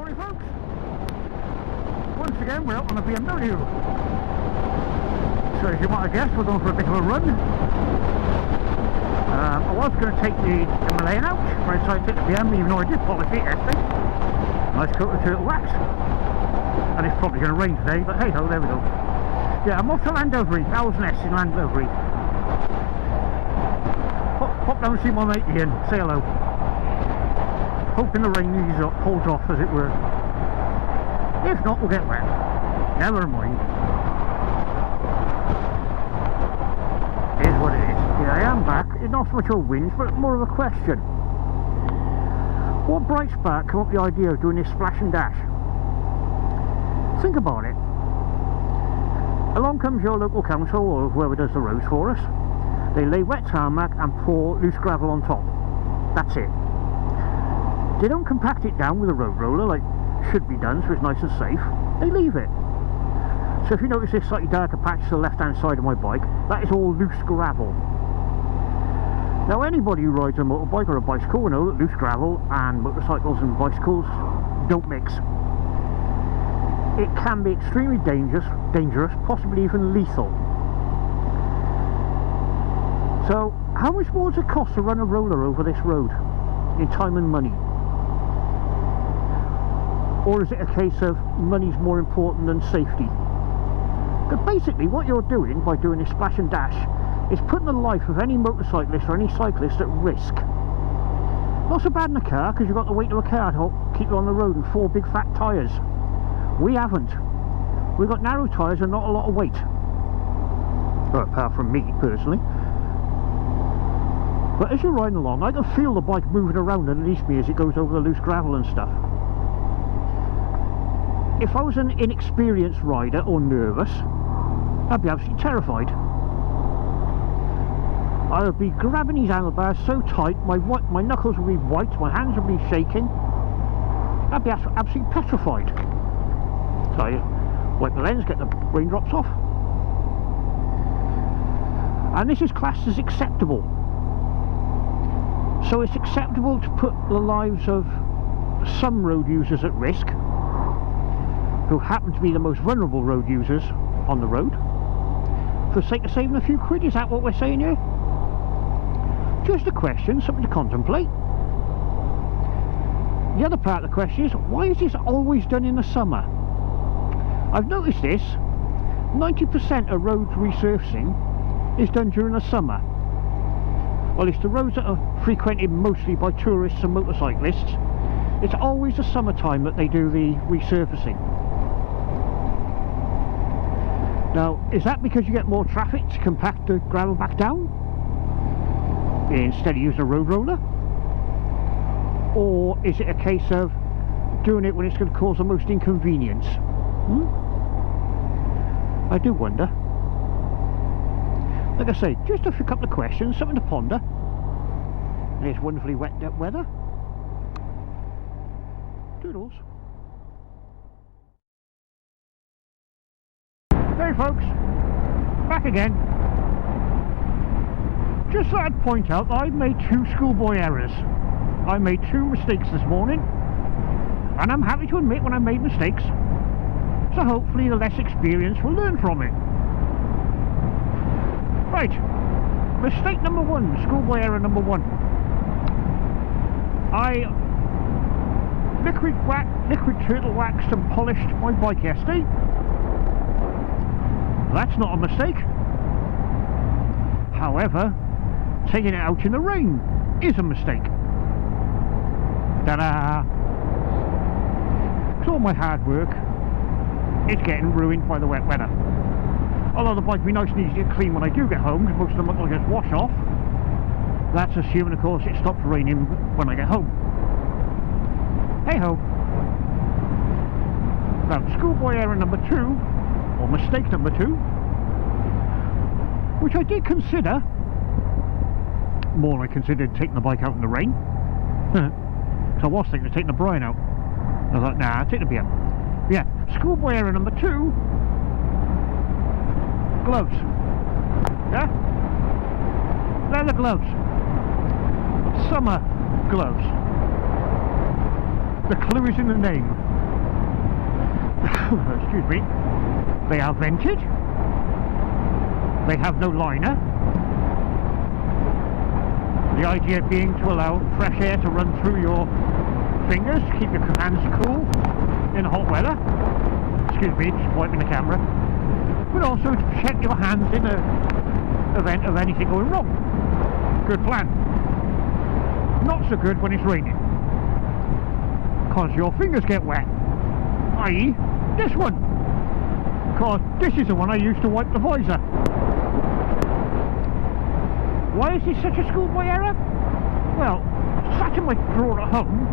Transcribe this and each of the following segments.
morning, folks. Once again, we're out on a BMW. So as you might have guessed, we're going for a bit of a run. I was going to take the Himalayan out, but I decided to take the BM, even though I did polish it yesterday. Nice coat of turtle wax. And it's probably going to rain today, but hey ho, there we go. Yeah, I'm off to Llandovery, Owl's Nest in Llandovery. Pop down and see my mate Ian, say hello. Hoping the rain eases up, holds off as it were. If not, we'll get wet. Never mind. Here's what it is. Here I am back. It's not so much a wind, but more of a question. What bright spark came up with the idea of doing this splash and dash? Think about it. Along comes your local council or whoever does the roads for us. They lay wet tarmac and pour loose gravel on top. That's it. They don't compact it down with a road roller like should be done so it's nice and safe. They leave it. So if you notice this slightly darker patch to the left hand side of my bike, that is all loose gravel. Now anybody who rides a motorbike or a bicycle will know that loose gravel and motorcycles and bicycles don't mix. It can be extremely dangerous, possibly even lethal. So how much more does it cost to run a roller over this road in time and money? Or is it a case of money's more important than safety? But basically what you're doing by doing this splash and dash is putting the life of any motorcyclist or any cyclist at risk. Not so bad in a car because you've got the weight of a car to keep you on the road and 4 big fat tyres. We haven't. We've got narrow tyres and not a lot of weight. Well, apart from me personally. But as you're riding along, I can feel the bike moving around underneath me as it goes over the loose gravel and stuff. If I was an inexperienced rider or nervous, I'd be absolutely terrified. I would be grabbing these handlebars so tight, my knuckles would be white, my hands would be shaking. I'd be absolutely petrified. So I wipe the lens, get the raindrops off. And this is classed as acceptable. So it's acceptable to put the lives of some road users at risk, who happen to be the most vulnerable road users on the road, for the sake of saving a few quid. Is that what we're saying here? Just a question, something to contemplate. The other part of the question is, why is this always done in the summer? I've noticed this, 90% of road resurfacing is done during the summer. Well, it's the roads that are frequented mostly by tourists and motorcyclists. It's always the summertime that they do the resurfacing. Now, is that because you get more traffic to compact the gravel back down instead of using a road roller? Or is it a case of doing it when it's going to cause the most inconvenience? I do wonder. Like I say, just a couple of questions, something to ponder. And it's wonderfully wet weather. Toodles. Hey folks, back again. Just thought I'd point out that I've made 2 schoolboy errors. I made 2 mistakes this morning, and I'm happy to admit when I made mistakes, so hopefully the less experienced will learn from it. Right, mistake number 1, schoolboy error number 1. I liquid turtle waxed and polished my bike yesterday. That's not a mistake. However, taking it out in the rain is a mistake. Ta-da! So all my hard work is getting ruined by the wet weather. Although the bike will be nice and easy to clean when I do get home, because most of them will just wash off. That's assuming, of course, it stops raining when I get home. Hey ho! Now, schoolboy error number 2, or mistake number 2, which I did consider, more than I considered taking the bike out in the rain. So I was thinking of taking the brine out. I thought, nah, I'll take the BM. Yeah, schoolboy error number 2, gloves. Yeah? Leather gloves. Summer gloves. The clue is in the name. excuse me, they are vented, they have no liner. The idea being to allow fresh air to run through your fingers, keep your hands cool in hot weather. Excuse me, just wiping the camera. But also to protect your hands in the event of anything going wrong. Good plan. Not so good when it's raining, because your fingers get wet, i.e. this one, because this is the one I used to wipe the visor. Why is this such a schoolboy error? Well, sat in my drawer at home,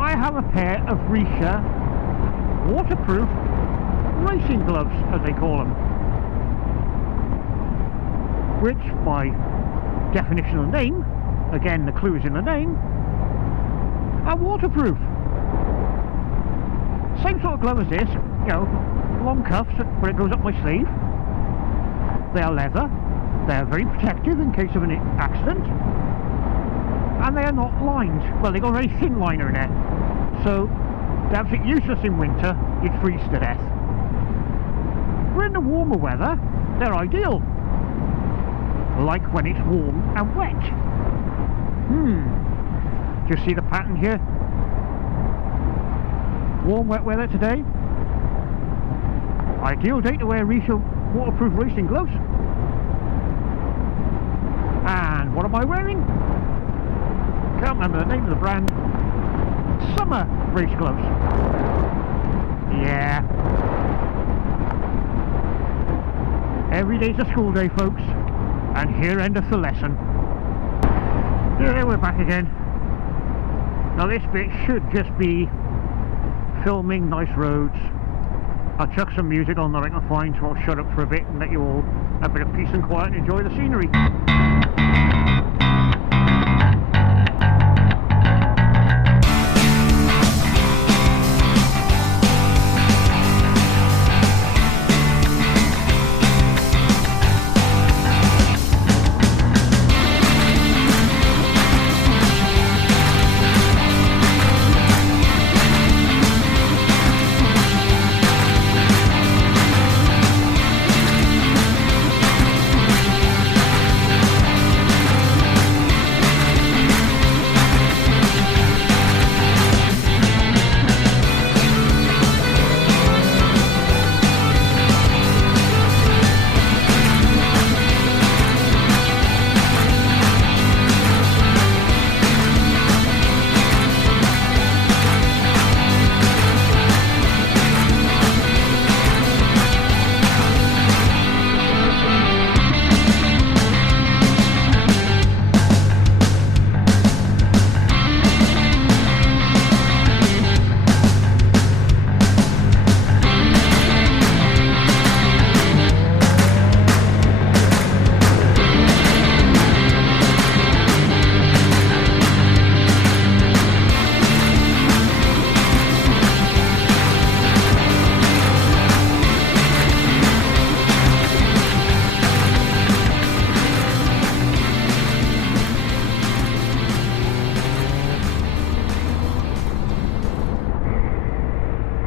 I have a pair of Risha waterproof racing gloves, as they call them, which by definition of the name, again the clue is in the name, are waterproof. Same sort of glove as this, you know, long cuffs, but it goes up my sleeve. They are leather, they are very protective in case of an accident, and they are not lined. Well, they've got a very thin liner in there, so they're absolutely useless in winter, you'd freeze to death. But in the warmer weather, they're ideal, like when it's warm and wet. Do you see the pattern here? Warm, wet weather today. Ideal day to wear Risha waterproof racing gloves. And what am I wearing? Can't remember the name of the brand. Summer race gloves. Yeah. Every day's a school day, folks. And here endeth the lesson. Yeah, we're back again. Now this bit should just be filming nice roads. I'll chuck some music on that I can find, so I'll shut up for a bit and let you all have a bit of peace and quiet and enjoy the scenery.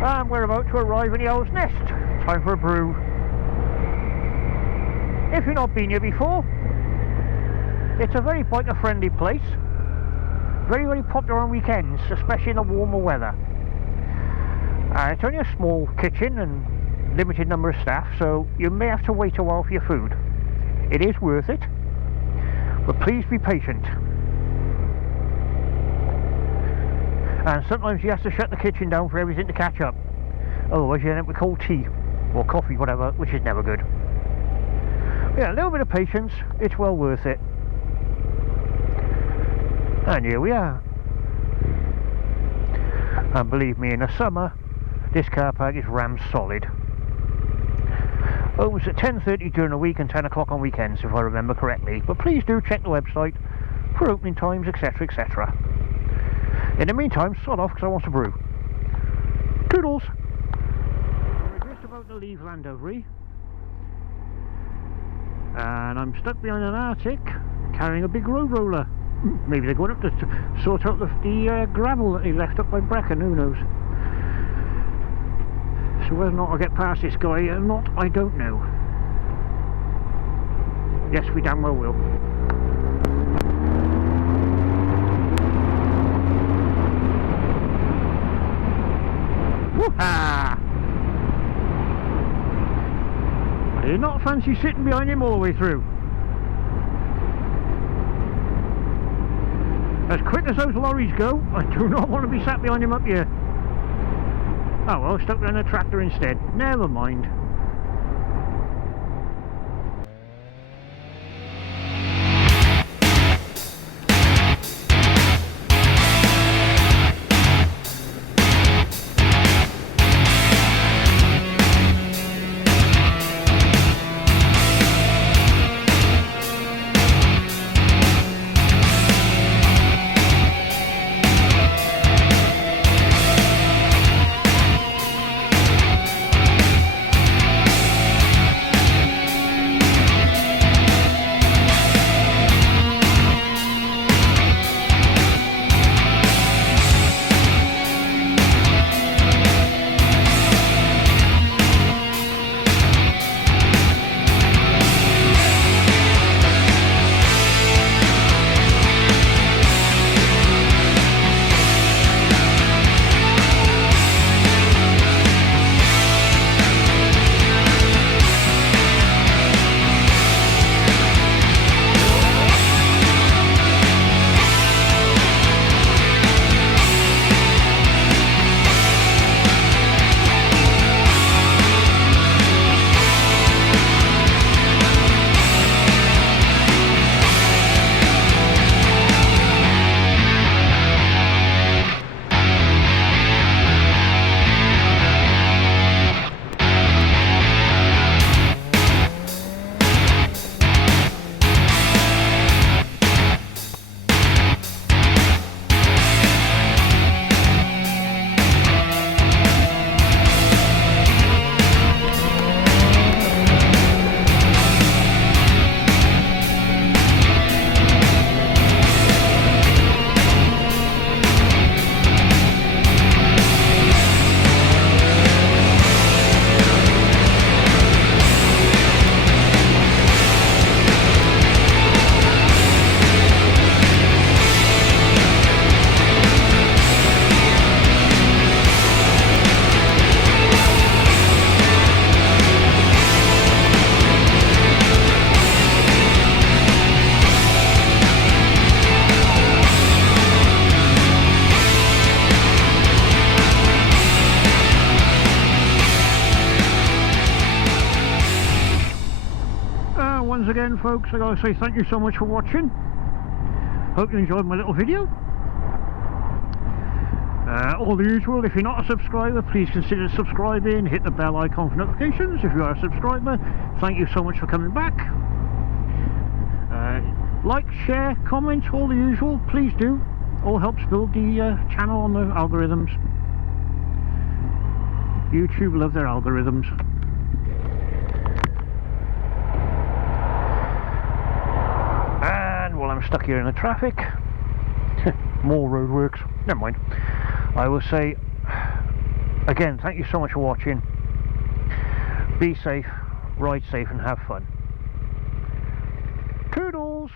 And we're about to arrive in the Owl's Nest. Time for a brew. If you've not been here before, it's a very biker friendly place. Very, very popular on weekends, especially in the warmer weather. It's only a small kitchen and limited number of staff, so you may have to wait a while for your food. It is worth it, but please be patient. And sometimes you have to shut the kitchen down for everything to catch up. Otherwise you end up with cold tea or coffee, whatever, which is never good. But yeah, a little bit of patience, it's well worth it. And here we are. And believe me, in the summer, this car park is rammed solid. Opens at 10:30 during the week and 10 o'clock on weekends, if I remember correctly. But please do check the website for opening times, etc, etc. In the meantime, sod off because I want to brew. Toodles! We're just about to leave Llandovery. And I'm stuck behind an Arctic carrying a big road roller. Maybe they're going up to sort out the gravel that they left up by Brecon, who knows. So whether or not I get past this guy or not, I don't know. Yes, we damn well will. Woo-ha! I did not fancy sitting behind him all the way through. As quick as those lorries go, I do not want to be sat behind him up here. Oh well, stuck behind a tractor instead. Never mind. Once again folks, I gotta say thank you so much for watching. Hope you enjoyed my little video. All the usual, if you're not a subscriber, please consider subscribing, hit the bell icon for notifications. If you are a subscriber, thank you so much for coming back. Like, share, comment, all the usual, please do. All helps build the channel on the algorithms. YouTube love their algorithms. And while I'm stuck here in the traffic, more roadworks, never mind. I will say, again, thank you so much for watching. Be safe, ride safe and have fun. Toodles!